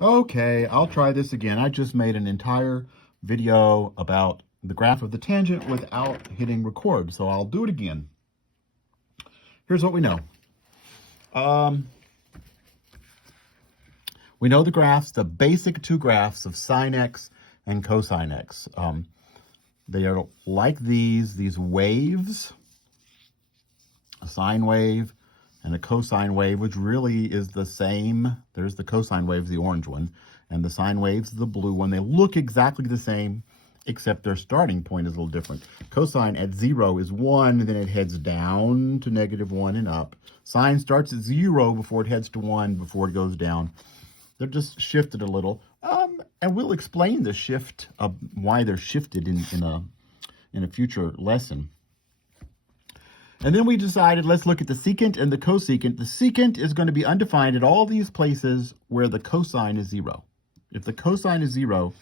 Okay, I'll try this again. I just made an entire video about the graph of the tangent without hitting record, so I'll do it again. Here's what we know. We know the graphs, the basic two graphs of sine x and cosine x. They are like these waves, a sine wave and a cosine wave, which really is the same. There's the cosine wave, the orange one, and the sine wave's the blue one. They look exactly the same, except their starting point is a little different. Cosine at 0 is 1, and then it heads down to -1 and up. Sine starts at 0 before it heads to 1, before it goes down. They're just shifted a little. And we'll explain the shift of why they're shifted in a future lesson. And then we decided, let's look at the secant and the cosecant. The secant is going to be undefined at all these places where the cosine is 0. If the cosine is 0,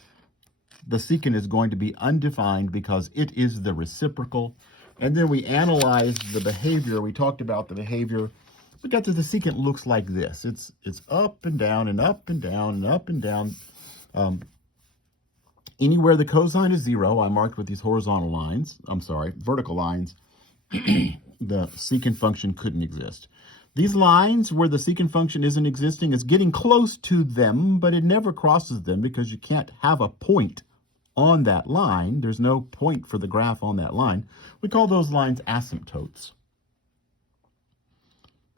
the secant is going to be undefined because it is the reciprocal. And then we analyzed the behavior. We talked about the behavior. We got that the secant looks like this. It's up and down and up and down and up and down. Anywhere the cosine is 0, I marked with these horizontal lines. Vertical lines. The secant function couldn't exist. These lines where the secant function isn't existing is getting close to them, but it never crosses them because you can't have a point on that line. There's no point for the graph on that line. We call those lines asymptotes.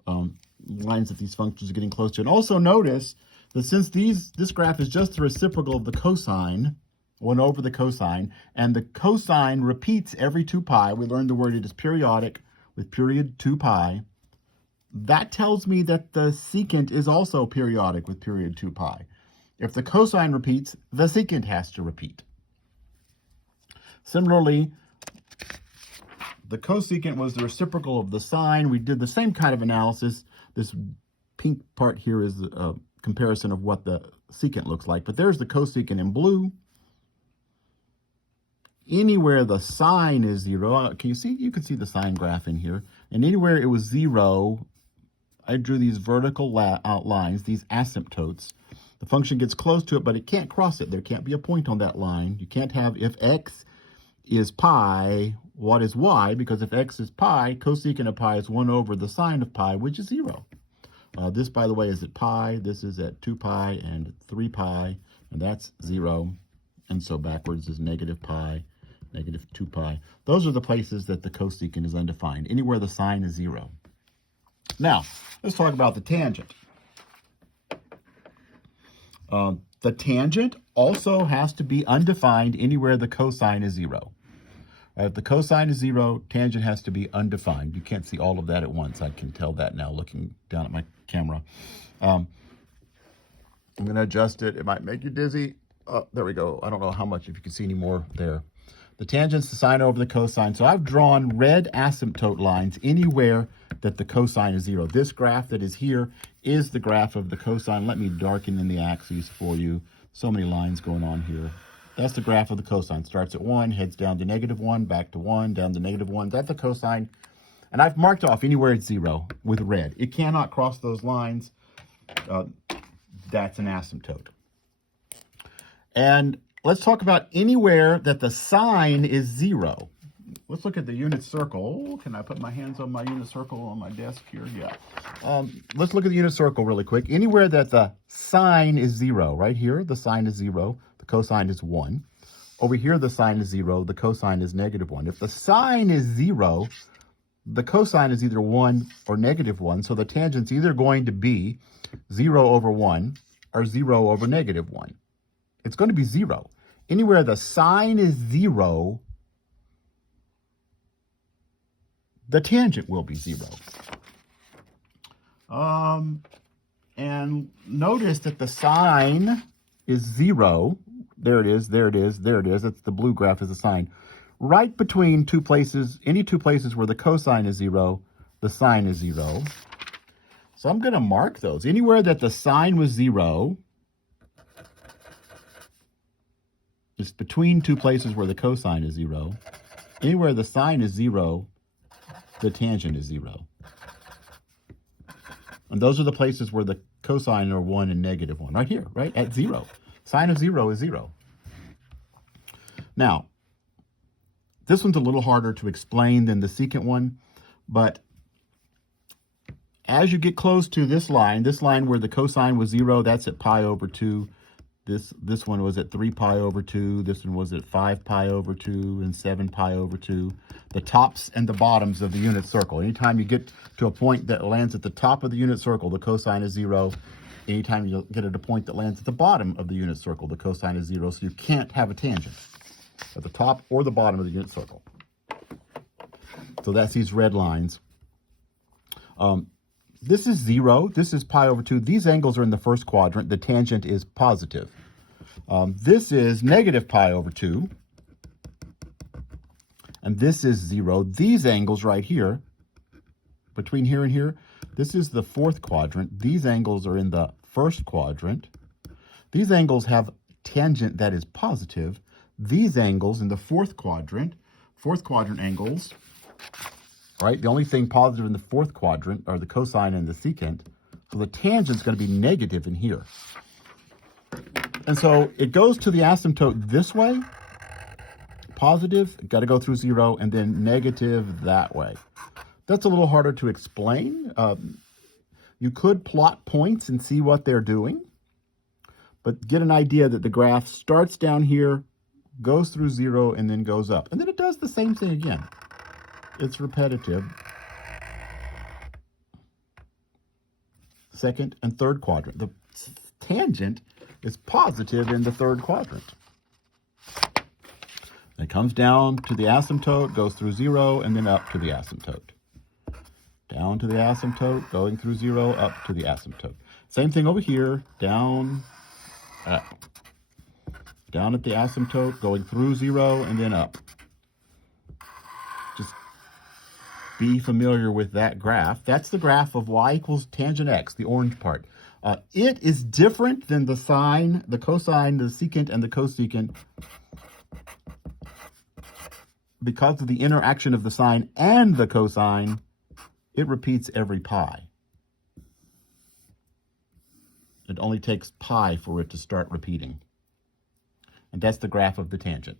Lines that these functions are getting close to. And also notice that since this graph is just the reciprocal of the cosine, 1 over the cosine, and the cosine repeats every 2 pi, we learned the word it is periodic with period 2 pi, that tells me that the secant is also periodic with period 2 pi. If the cosine repeats, the secant has to repeat. Similarly, the cosecant was the reciprocal of the sine. We did the same kind of analysis. This pink part here is a comparison of what the secant looks like. But there's the cosecant in blue. Anywhere the sine is 0, can you see? You can see the sine graph in here. And anywhere it was 0, I drew these vertical outlines, these asymptotes. The function gets close to it, but it can't cross it. There can't be a point on that line. You can't have, if x is pi, what is y? Because if x is pi, cosecant of pi is 1 over the sine of pi, which is 0. This, by the way, is at pi. This is at 2 pi and 3 pi, and that's 0. And so backwards is -pi, -2 pi. Those are the places that the cosecant is undefined, anywhere the sine is 0. Now, let's talk about the tangent. The tangent also has to be undefined anywhere the cosine is 0. If the cosine is 0, tangent has to be undefined. You can't see all of that at once. I can tell that now looking down at my camera. I'm going to adjust it. It might make you dizzy. There we go. I don't know how much, if you can see any more there. The tangent's the sine over the cosine. So I've drawn red asymptote lines anywhere that the cosine is 0. This graph that is here is the graph of the cosine. Let me darken in the axes for you. So many lines going on here. That's the graph of the cosine. Starts at 1, heads down to -1, back to 1, down to -1. That's the cosine. And I've marked off anywhere it's 0 with red. It cannot cross those lines. That's an asymptote. And let's talk about anywhere that the sine is 0. Let's look at the unit circle. Can I put my hands on my unit circle on my desk here? Yeah. Let's look at the unit circle really quick. Anywhere that the sine is 0, right here, the sine is 0, the cosine is 1. Over here, the sine is 0, the cosine is -1. If the sine is 0, the cosine is either 1 or -1, so the tangent's either going to be 0 over 1 or 0 over -1. It's going to be 0. Anywhere the sine is 0, the tangent will be 0. And notice that the sine is 0. There it is, there it is, there it is. That's the blue graph is the sine. Right between two places, any two places where the cosine is 0, the sine is 0. So I'm going to mark those. Anywhere that the sine was 0, it's between two places where the cosine is 0. Anywhere the sine is 0, the tangent is 0. And those are the places where the cosine are 1 and -1, right here, right at 0. Sine of 0 is 0. Now, this one's a little harder to explain than the secant one, but as you get close to this line where the cosine was 0, that's at pi over 2. This one was at 3 pi over 2. This one was at 5 pi over 2 and 7 pi over 2. The tops and the bottoms of the unit circle. Anytime you get to a point that lands at the top of the unit circle, the cosine is 0. Anytime you get at a point that lands at the bottom of the unit circle, the cosine is 0. So you can't have a tangent at the top or the bottom of the unit circle. So that's these red lines. This is 0. This is pi over 2. These angles are in the first quadrant. The tangent is positive. This is negative pi over 2. And this is 0. These angles right here, between here and here, this is the fourth quadrant. These angles are in the first quadrant. These angles have tangent that is positive. These angles in the fourth quadrant angles, right? The only thing positive in the fourth quadrant are the cosine and the secant. So the tangent's going to be negative in here. And so it goes to the asymptote this way, positive, got to go through 0, and then negative that way. That's a little harder to explain. You could plot points and see what they're doing, but get an idea that the graph starts down here, goes through 0, and then goes up. And then it does the same thing again. It's repetitive. Second and third quadrant. The tangent is positive in the third quadrant. It comes down to the asymptote, goes through 0, and then up to the asymptote. Down to the asymptote, going through 0, up to the asymptote. Same thing over here, down at the asymptote, going through 0, and then up. Just be familiar with that graph. That's the graph of y equals tangent x, the orange part. It is different than the sine, the cosine, the secant, and the cosecant because of the interaction of the sine and the cosine. It repeats every pi. It only takes pi for it to start repeating. And that's the graph of the tangent.